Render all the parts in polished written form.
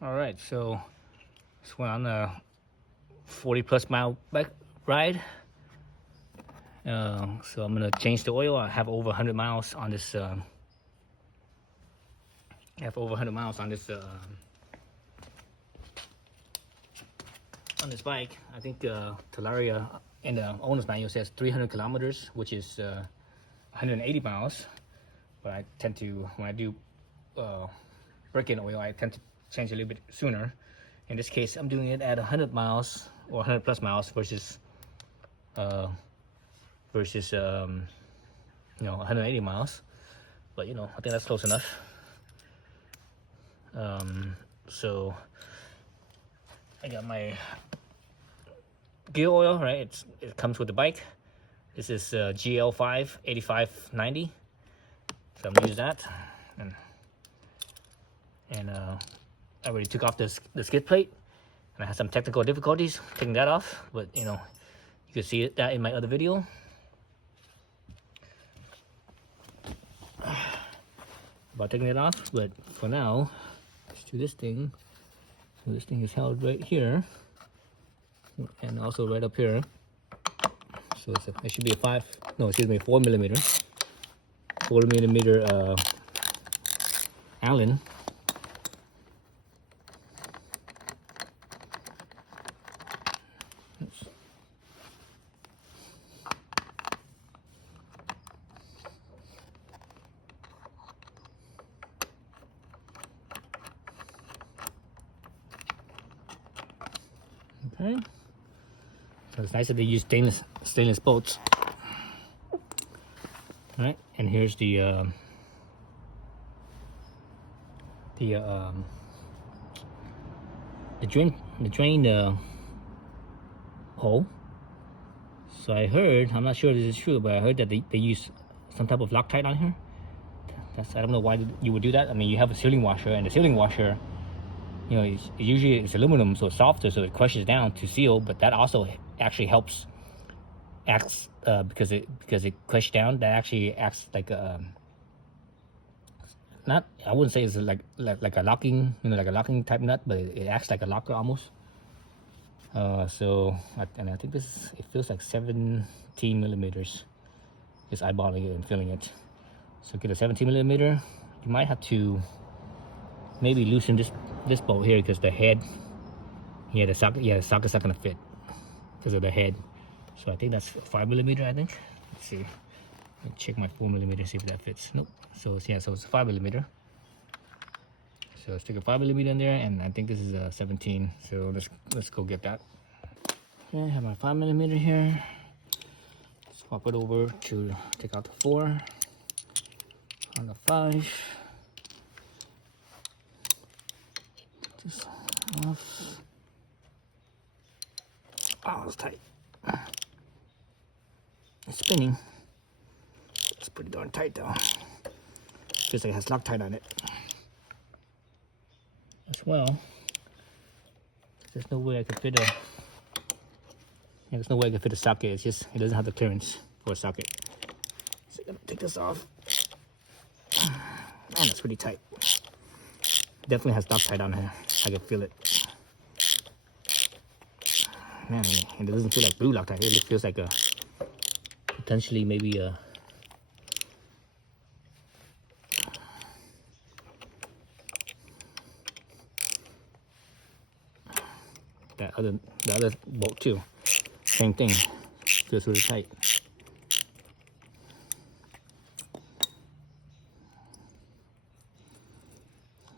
All right, so just went on a 40+ mile bike ride. So I'm gonna change the oil. I have over 100 miles on this. I have over 100 miles on this bike. I think Talaria in the owner's manual says 300 kilometers, which is 180 miles. But I tend to, when I do break-in oil, I tend to change a little bit sooner. In this case, I'm doing it at 100 miles or 100+ miles versus 180 miles. But I think that's close enough. So I got my gear oil, right? It comes with the bike. This is GL5 8590. So I'm gonna use that, and I already took off the skid plate, and I had some technical difficulties taking that off. But you can see that in my other video. About taking it off, but for now, let's do this thing. So this thing is held right here, and also right up here. So it should be a 4 millimeter, 4 millimeter Allen. Okay, so it's nice that they use stainless bolts. All right, and here's the drain hole. So I heard, I'm not sure if this is true, but I heard that they use some type of Loctite on here. I don't know why you would do that. I mean, you have a sealing washer, and the sealing washer, usually it's aluminum, so it's softer, so it crushes down to seal. But that also actually acts because it crushed down. That actually acts like a I wouldn't say it's like a locking, like a locking type nut, but it acts like a locker almost. So I think it feels like 17 millimeters. Just eyeballing it and feeling it. So get a 17 millimeter. You might have to maybe loosen this bolt here because the head, the socket's not gonna fit because of the head. So I think that's 5 millimeter. I think. Let's see. Let me check my 4 millimeter, see if that fits. Nope. So it's 5 millimeter. So let's stick a 5 millimeter in there, and I think this is a 17. So let's go get that. Okay, I have my 5 millimeter here. Swap it over to take out the 4 on the 5. Just off. Oh, it's tight. It's spinning. It's pretty darn tight though. Feels like it has Loctite on it as well. There's no way I could fit a socket. It's just it doesn't have the clearance for a socket. So I'm gonna take this off. Man, that's pretty tight. Definitely has Loctite on here. I can feel it. Man, it doesn't feel like blue Loctite. It feels like a potentially maybe a the other bolt too. Same thing. Feels really tight.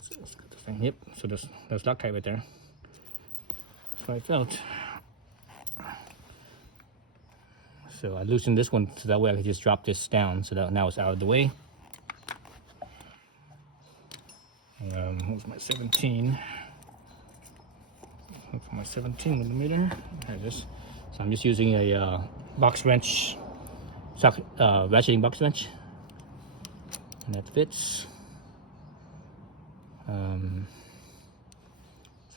So let's get this thing. Yep. So there's Loctite right there. That's what I felt. So I loosened this one so that way I could just drop this down so that now it's out of the way. What's my 17? Look for my 17 millimeter. There it is. So I'm just using a box wrench, ratcheting box wrench, and that fits. So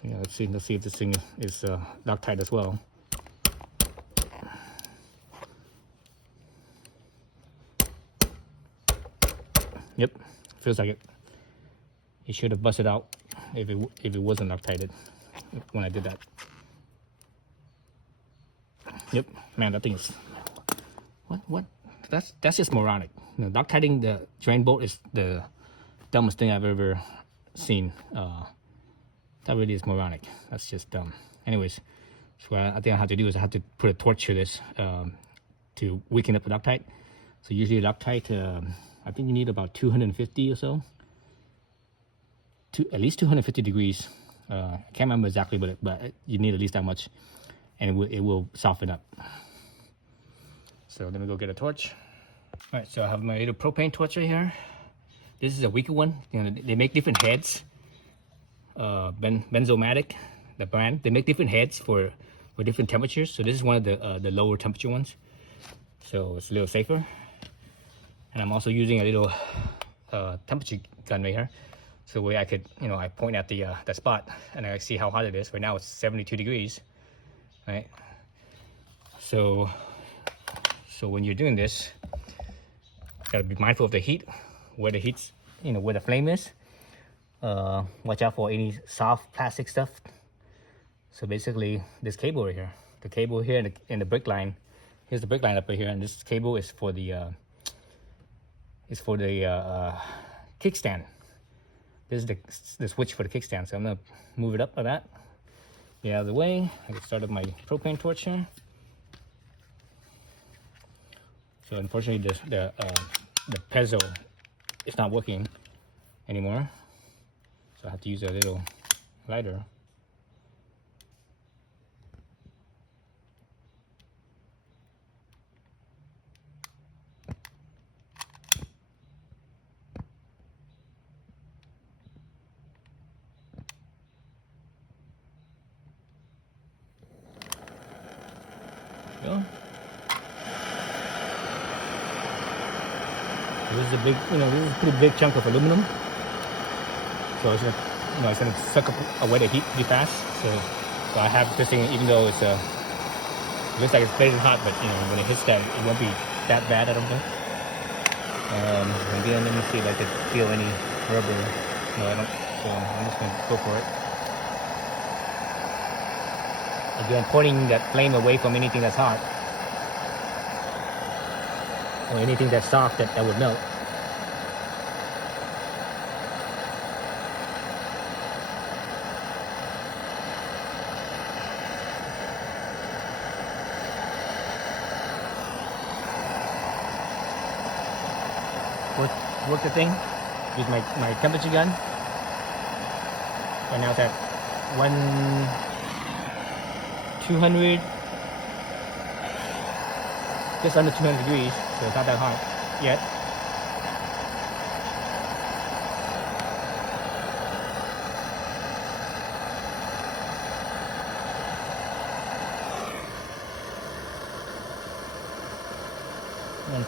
yeah, let's see if this thing is Loctite as well. Yep, feels like it. it should have busted out if it wasn't Loctited when I did that. Yep, man, that thing is what? That's just moronic. You know, Loctiting the drain bolt is the dumbest thing I've ever seen. That really is moronic. That's just dumb. Anyways, so what I think I have to do is I have to put a torch to this to weaken up the Loctite. So usually Loctite, I think you need about 250 or so. At least 250 degrees. I can't remember exactly, but you need at least that much, and it will soften up. So let me go get a torch. All right, so I have my little propane torch right here. This is a weaker one. You know, they make different heads. Benzomatic, the brand, they make different heads for different temperatures. So this is one of the lower temperature ones, so it's a little safer. And I'm also using a little temperature gun right here, so where I could, you know, I point at the spot and I see how hot it is. Right now it's 72 degrees, right? So when you're doing this, you gotta be mindful of the heat, where the heat's, you know, where the flame is. Watch out for any soft plastic stuff. So basically, this cable right here, the cable here in the brake line, here's the brake line up right here, and this cable is for the kickstand. This is the switch for the kickstand. So I'm gonna move it up like that, get out of the way. I can start up my propane torch here. So unfortunately, the piezo is not working anymore. So I have to use a little lighter. Go. This is a big, you know, this is a pretty big chunk of aluminum. So it's gonna, you know, it's gonna suck up away the heat pretty fast. So I have this thing, even though it's it looks like it's blazing hot, but you know, when it hits that, it won't be that bad, I don't think. Again, let me see if I could feel any rubber. No, I don't. So I'm just gonna go for it. Again, pointing that flame away from anything that's hot, or anything that's soft that would melt. Work the thing, use my temperature gun, and now it's at 200, just under 200 degrees, so it's not that hot yet.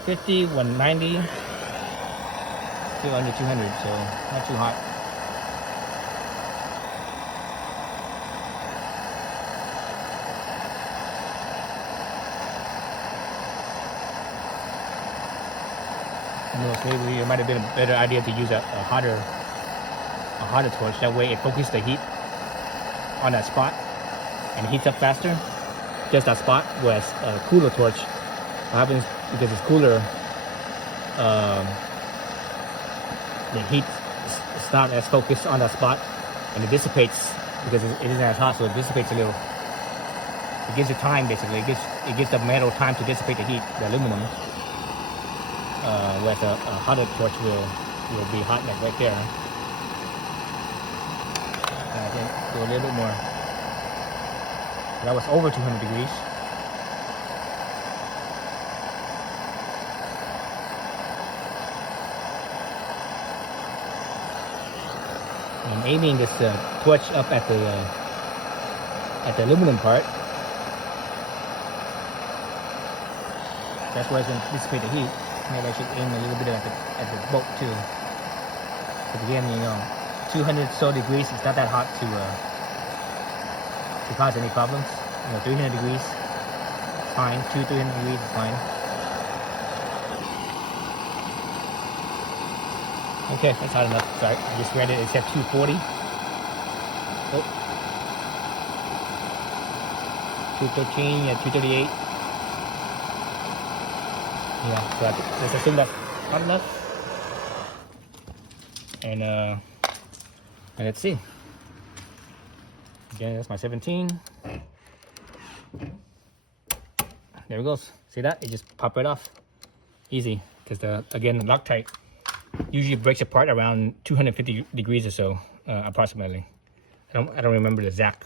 $150, $190. Still under 200, so not too hot. I know, so maybe it might have been a better idea to use a hotter torch. That way it focuses the heat on that spot and heats up faster, just that spot. Whereas a cooler torch, what happens, because it's cooler, the heat is not as focused on that spot, and it dissipates because it isn't as hot, so it dissipates a little. It gives it time, basically. It gives the metal time to dissipate the heat, the aluminum. Whereas a hotter torch will be hot like right there. And I think do a little bit more. That was over 200 degrees. I'm aiming this torch up at the aluminum part. That's where it's going to dissipate the heat. Maybe I should aim a little bit at the bolt too. But again, you know, 200 so degrees is not that hot to cause any problems. You know, 300 degrees, fine. 300 degrees is fine. Okay, that's hot enough. So I just read it. It's at 240. Oh. 213, yeah, 238. Yeah, so let's assume that's hot enough. And let's see. Again, that's my 17. There it goes. See that? It just popped right off. Easy. Because the Loctite usually breaks apart around 250 degrees or so, approximately. I don't remember the exact,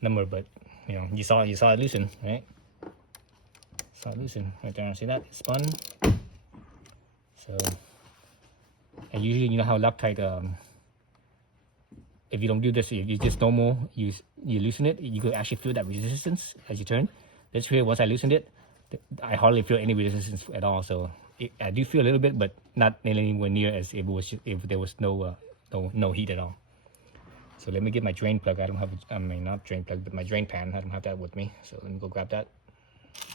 number, but you saw it loosen, right? Saw it loosen right there. See that? It spun. So, and usually you know how Loctite, if you don't do this, if you just normal, you loosen it, you could actually feel that resistance as you turn. This here, once I loosened it, I hardly feel any resistance at all. So I do feel a little bit, but not anywhere near as if there was no heat at all. So let me get my drain plug. I don't have, not drain plug, but my drain pan. I don't have that with me. So let me go grab that.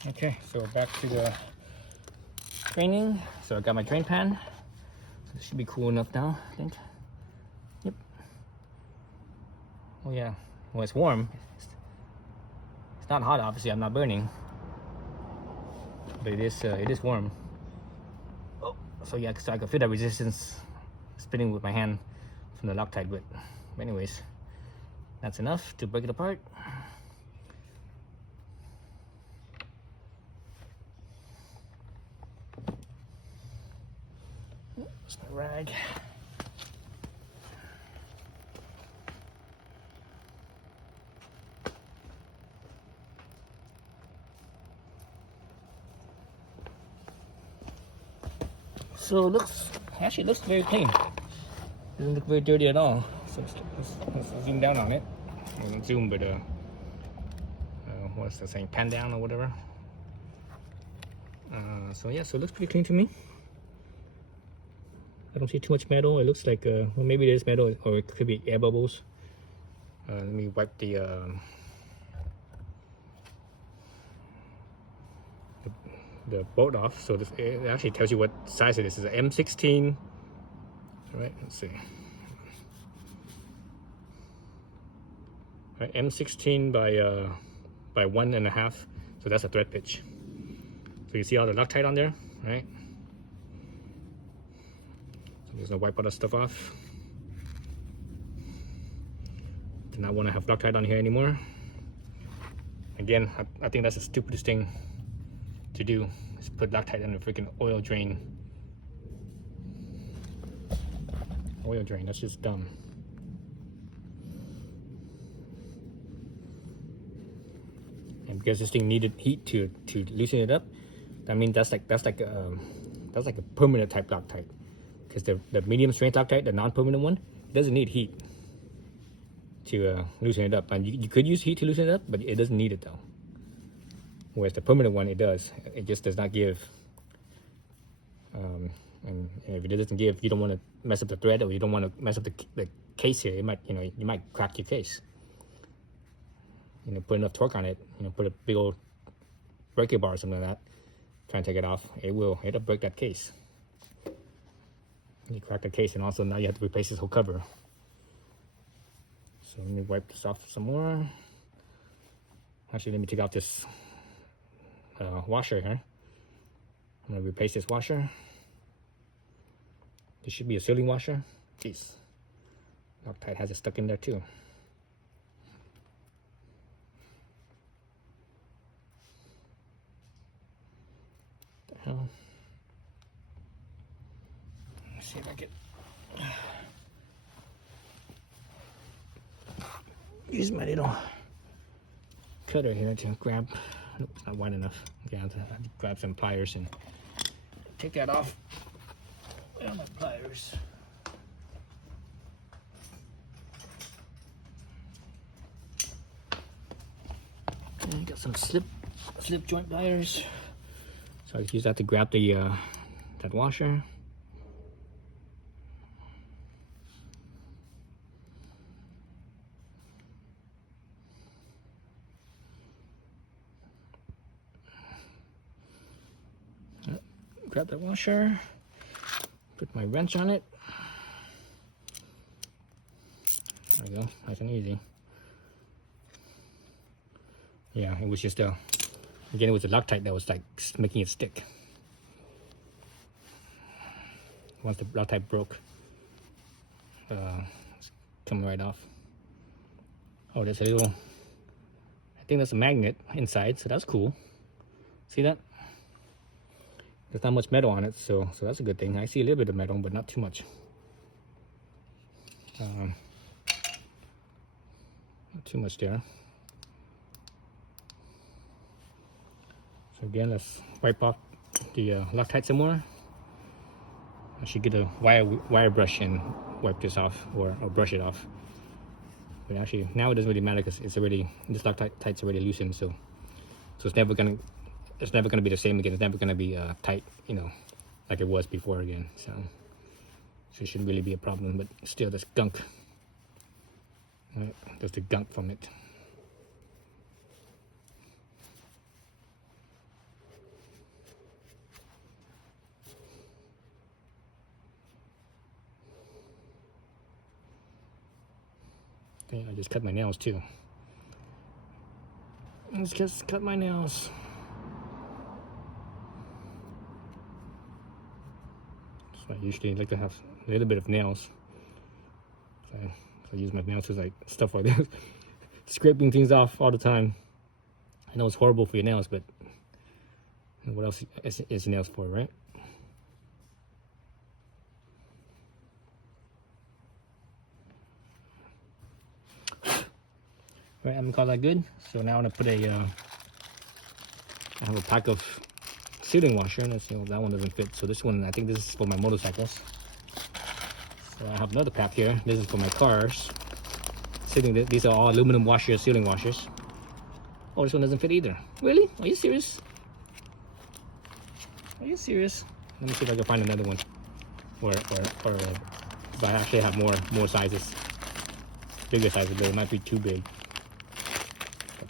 Okay, so back to the draining. So I got my drain pan. So it should be cool enough now, I think. Yep. Oh yeah. Well, it's warm. It's not hot, obviously. I'm not burning, but it is warm. Oh, so yeah, so I can feel that resistance spinning with my hand from the Loctite. But anyways, that's enough to break it apart. That's my rag. So it actually looks very clean. Doesn't look very dirty at all. So let's zoom down on it. I won't zoom, but what's that saying? Pan down or whatever. So yeah, so it looks pretty clean to me. I don't see too much metal. It looks like well, maybe it is metal, or it could be air bubbles. Let me wipe the bolt off. So it actually tells you what size it is. It's an M16. All right, let's see. All right, M16 by 1.5. So that's a thread pitch. So you see all the Loctite on there, right? So I'm just gonna wipe all that stuff off. Do not want to have Loctite on here anymore. Again, I think that's the stupidest thing to do, is put Loctite in a freaking oil drain. Oil drain, that's just dumb. And because this thing needed heat to loosen it up, I mean that's like a permanent type Loctite. Because the medium strength Loctite, the non-permanent one, doesn't need heat to loosen it up. And you could use heat to loosen it up, but it doesn't need it though. Whereas the permanent one, it does. It just does not give. And if it doesn't give, you don't want to mess up the thread, or you don't want to mess up the case here. You might crack your case. Put enough torque on it. Put a big old breaker bar or something like that. Try and take it off. It'll break that case. You crack the case, and also now you have to replace this whole cover. So let me wipe this off some more. Actually, let me take out this washer here. I'm gonna replace this washer. This should be a sealing washer. Jeez, Loctite has it stuck in there too. What the hell? Let's see if I can use my little cutter here to grab. Nope, it's not wide enough. Okay, I have to grab some pliers and take that off. Where are my pliers? Okay, got some slip joint pliers. So I use that to grab the that washer. Grab the washer, Put my wrench on it. There we go, nice and easy. Yeah, it was just again, it was the Loctite that was like making it stick. Once the Loctite broke, it's coming right off. Oh, there's a little, I think that's a magnet inside, so that's cool. See that? There's not much metal on it, so that's a good thing. I see a little bit of metal, but not too much. Not too much there. So again, let's wipe off the Loctite some more. I should get a wire brush and wipe this off, or brush it off. But actually, now it doesn't really matter because it's already, this Loctite's already loosened, so it's never gonna be the same again. It's never gonna be tight, you know, like it was before again. So it shouldn't really be a problem. But still, there's gunk. Right? There's the gunk from it. Okay, I just cut my nails too. Let's just cut my nails. So I usually like to have a little bit of nails. So I use my nails to like stuff like this, scraping things off all the time. I know it's horrible for your nails, but what else is nails for, right? Right, I'm gonna call that good. So now I'm gonna put I have a pack of sealing washer. Let's see, well, that one doesn't fit. So this one, I think this is for my motorcycles. So I have another pack here. This is for my cars. These are all aluminum washer, sealing washers. Oh, this one doesn't fit either. Really? Are you serious? Are you serious? Let me see if I can find another one. Or if I actually have more sizes, bigger sizes, but it might be too big.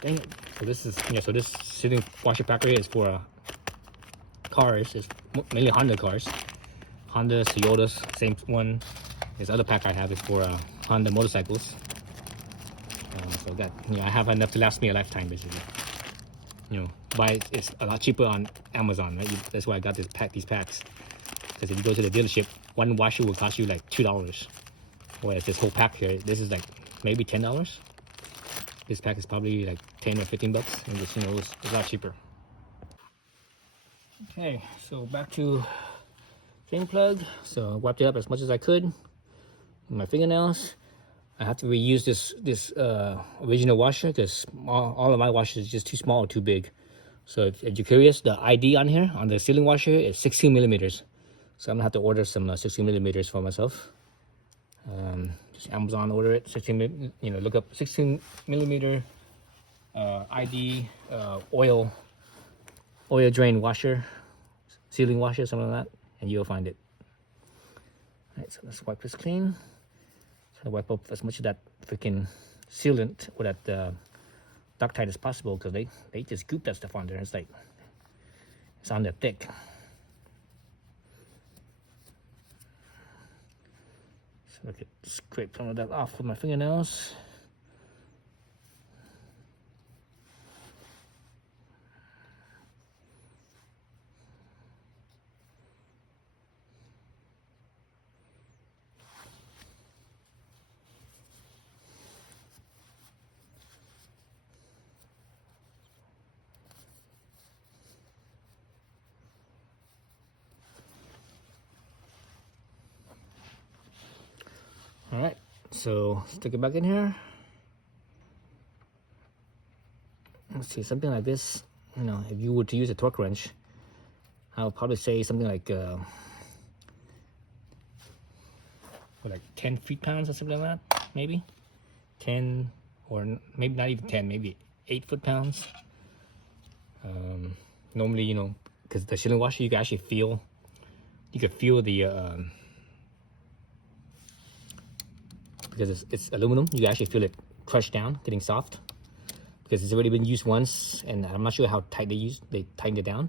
Dang it. So this is, yeah, so this sealing washer pack here is for cars. It's mainly Honda cars. Honda, Toyotas, same one. This other pack I have is for Honda motorcycles. So that, you know, I have enough to last me a lifetime, basically. You know, it's a lot cheaper on Amazon, right? That's why I got these packs. Because if you go to the dealership, one washer will cost you like $2. Whereas this whole pack here, this is like maybe $10. This pack is probably like 10 or 15 bucks, and just, you know, it's a lot cheaper. Okay, so back to drain plug. So I wiped it up as much as I could with my fingernails. I have to reuse this original washer because all of my washers is just too small or too big. So if you're curious, the ID on here on the sealing washer is 16 millimeters. So I'm gonna have to order some 16 millimeters for myself. Just Amazon order it, 16, you know, look up 16 millimeter ID oil drain washer, sealing washer, something like that, and you'll find it. All right, so let's wipe this clean. So wipe up as much of that freaking sealant or that Loctite as possible, because they just goop that stuff on there. It's like, it's on there thick. I could scrape some of that off with my fingernails. All right, so stick it back in here. Let's see, something like this, you know, if you were to use a torque wrench, I would probably say something like, like 10 foot-pounds or something like that, maybe 10, or maybe not even 10, maybe 8 foot-pounds. Normally, you know, because the sealing washer, you can actually feel, the because it's aluminum, you can actually feel it crush down, getting soft, because it's already been used once, and I'm not sure how tight they tightened it down.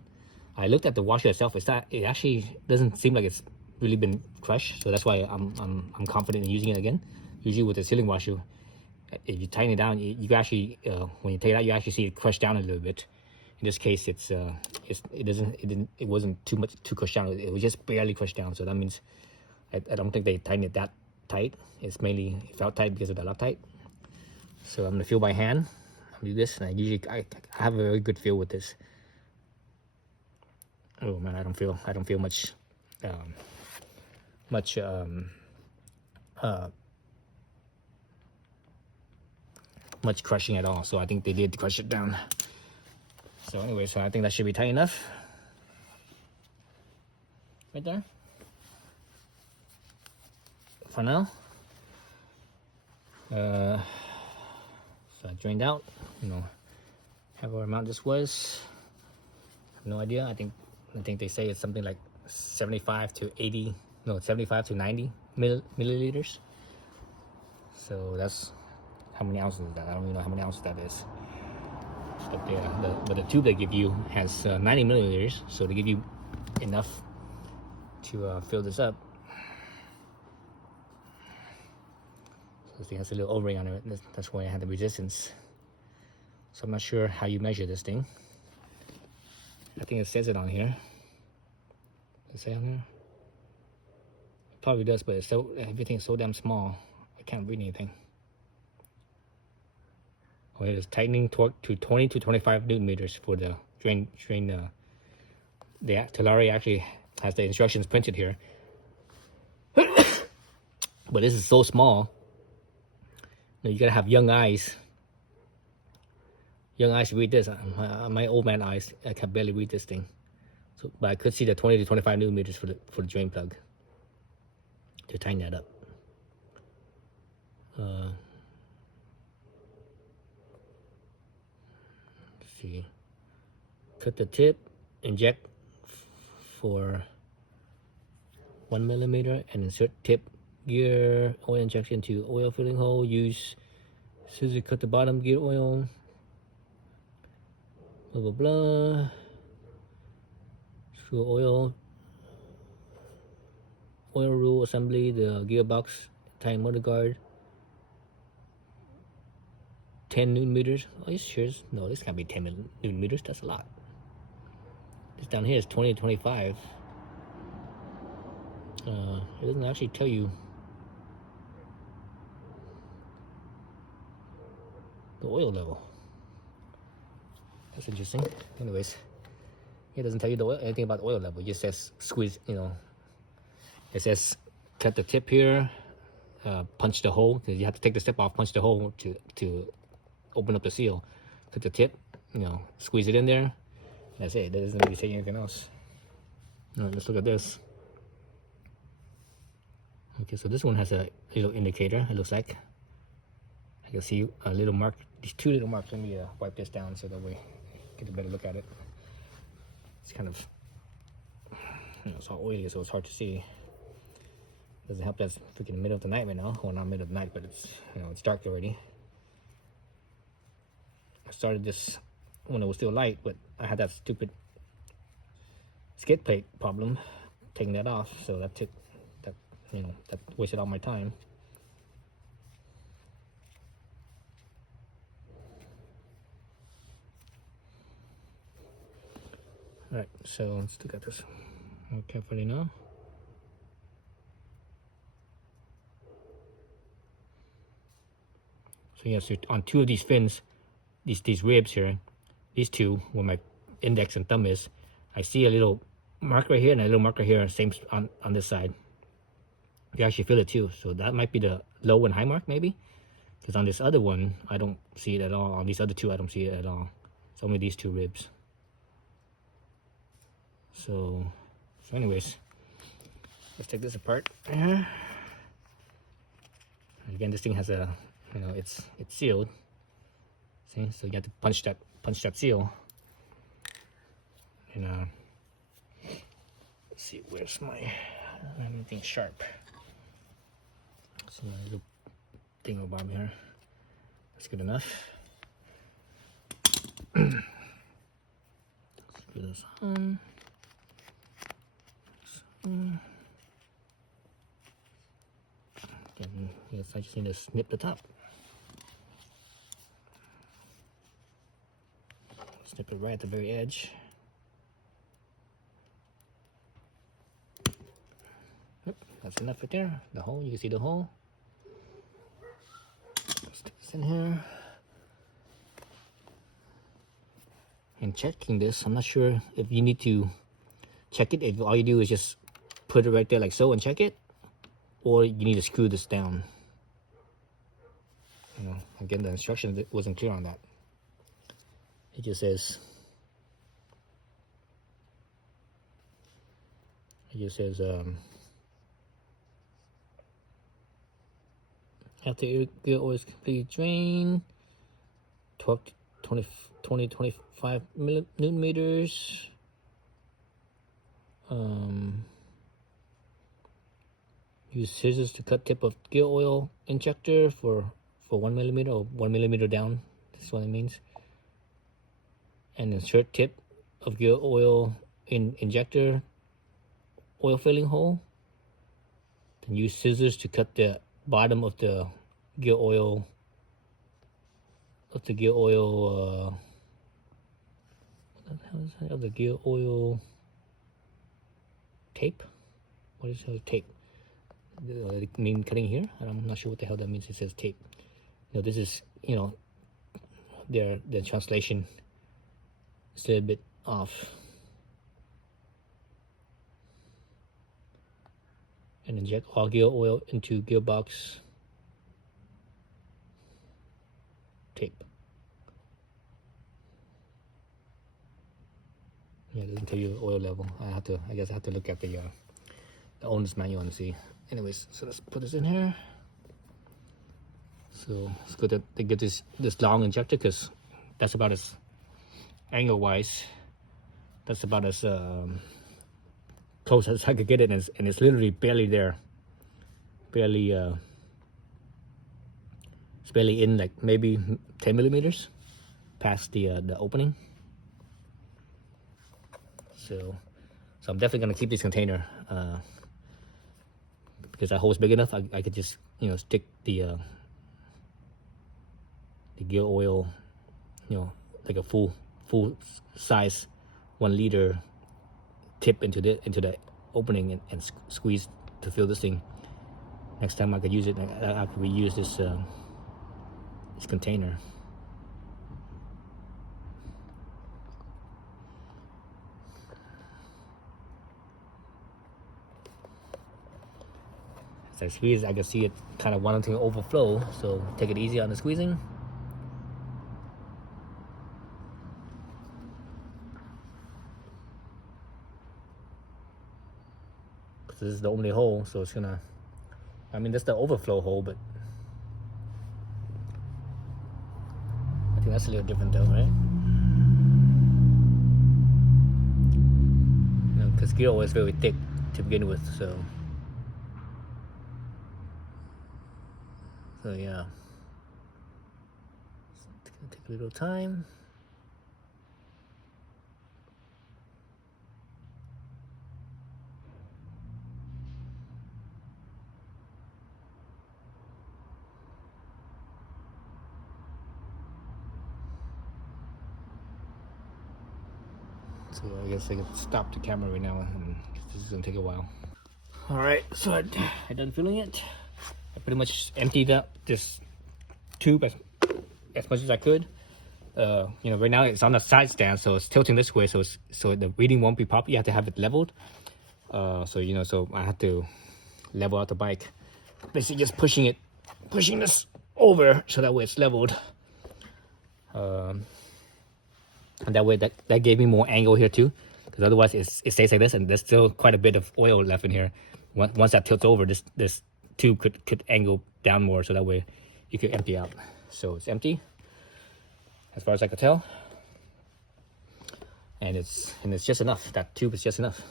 I looked at the washer itself. It actually doesn't seem like it's really been crushed, so that's why I'm confident in using it again. Usually with the sealing washer, if you tighten it down, you actually when you take it out, you actually see it crushed down a little bit. In this case, it wasn't too crushed down. It was just barely crushed down. So that means I don't think they tightened it that tight. It's mainly, it felt tight because of the Loctite. So I'm gonna feel by hand. I'll do this, and I have a very good feel with this. Oh man, I don't feel much much crushing at all. So I think they did crush it down. So anyway, so I think that should be tight enough. Right there. For now. So I drained out, however amount this was. I have no idea. I think they say it's something like 75 to 90 milliliters. So that's how many ounces is that? I don't even know how many ounces that is. But the tube they give you has 90 milliliters, so they give you enough to fill this up. So this thing has a little O-ring on it. That's why I had the resistance. So I'm not sure how you measure this thing. I think it says it on here. Does it say on here? It probably does, but everything's so damn small. I can't read anything. Oh, it is tightening torque to 20 to 25 newton meters for the drain. The Talaria actually has the instructions printed here. But this is so small. You gotta have young eyes. Young eyes read this. My old man eyes, I can barely read this thing. So, but I could see the 20 to 25 newton meters for the drain plug to tighten that up. Let's see. Cut the tip, inject for 1 millimeter, and insert tip gear oil injection to oil filling hole. Use scissors, cut the bottom gear oil. Blah blah blah. Screw oil rule assembly, the gearbox, tighten motor guard. 10 newton meters. Oh, you sure? No, this can't be 10 newton meters. That's a lot. This down here is 20 to 25. It doesn't actually tell you the oil level. That's interesting. Anyways, it doesn't tell you anything about the oil level. It just says squeeze, it says cut the tip here, punch the hole. You have to take the step off, punch the hole to open up the seal. Cut the tip, squeeze it in there. That's it. That doesn't really say anything else. All right, let's look at this. Okay, so this one has a little indicator, it looks like. I can see a little mark, these two little marks. Let me wipe this down so that way get a better look at it. It's kind of, it's all oily, so it's hard to see. Doesn't help that it's freaking middle of the night right now. Well, not middle of the night, but it's, it's dark already. I started this when it was still light, but I had that stupid skid plate problem, taking that off, so that took, that wasted all my time. Alright, so let's look at this more carefully now. So yeah, so on two of these fins, these ribs here, these two, where my index and thumb is, I see a little mark right here and a little mark right here, same on this side. You actually feel it too, so that might be the low and high mark maybe, because on this other one I don't see it at all. On these other two I don't see it at all. It's only these two ribs. So anyways, let's take this apart. Again, this thing has a, it's sealed. See, so you have to punch that seal. And let's see, where's my anything sharp? So my little thingamabob here. That's good enough. Screw this on. And yes, I just need to snip the top. Snip it right at the very edge. Yep, that's enough right there. The hole, you can see the hole. Stick this in here. And checking this, I'm not sure if you need to check it. If all you do is just put it right there like so and check it, or you need to screw this down. You know, again, the instructions wasn't clear on that. It just says, after your gear oil is completely drained, 25 newton meters. Use scissors to cut tip of gear oil injector for 1 millimeter or 1 millimeter down. That's what it means. And insert tip of gear oil in injector oil filling hole. Then use scissors to cut the bottom of the gear oil what the gear oil tape. What is the tape? It mean cutting here? I'm not sure what the hell that means. It says tape. You know, this is, you know, the translation is a little bit off. And inject all gear oil into gearbox tape. Yeah, it doesn't tell you the oil level. I guess I have to look at the owner's manual and see. Anyways, so let's put this in here. So it's good that they get this long injector, because that's about as angle wise, that's about as close as I could get it, and it's literally barely there, it's barely in, like maybe 10 millimeters past the opening. So I'm definitely gonna keep this container because that hole is big enough. I could just, you know, stick the gear oil, you know, like a full size 1 liter tip into the opening and squeeze to fill this thing. Next time I could use it. I could reuse this container. As I squeeze, I can see it kind of wanting to overflow, so take it easy on the squeezing. This is the only hole, so it's gonna, I mean, that's the overflow hole, but I think that's a little different though, right? You know, because gear oil is very thick to begin with, so yeah. It's gonna take a little time. So I guess I can stop the camera right now, and this is gonna take a while. All right, so I done filling it. I pretty much emptied up this tube as much as I could. You know, right now it's on the side stand, so it's tilting this way, so the reading won't be poppy. You have to have it leveled. So you know, so I have to level out the bike. Basically, just pushing this over so that way it's leveled. And that way that gave me more angle here too, because otherwise it stays like this, and there's still quite a bit of oil left in here. Once that tilts over, this tube could angle down more, so that way you could empty out. So it's empty as far as I could tell, and it's just enough. That tube is just enough.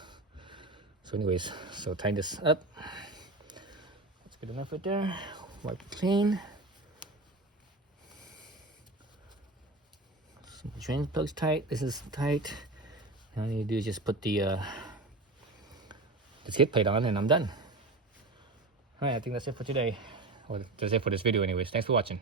So anyways, so tighten this up. That's good enough right there. Wipe it clean. So the drain plug's tight. This is tight. Now all you need to do is just put the skid plate on, and I'm done. All right, I think that's it for today. Well, that's it for this video anyways. Thanks for watching.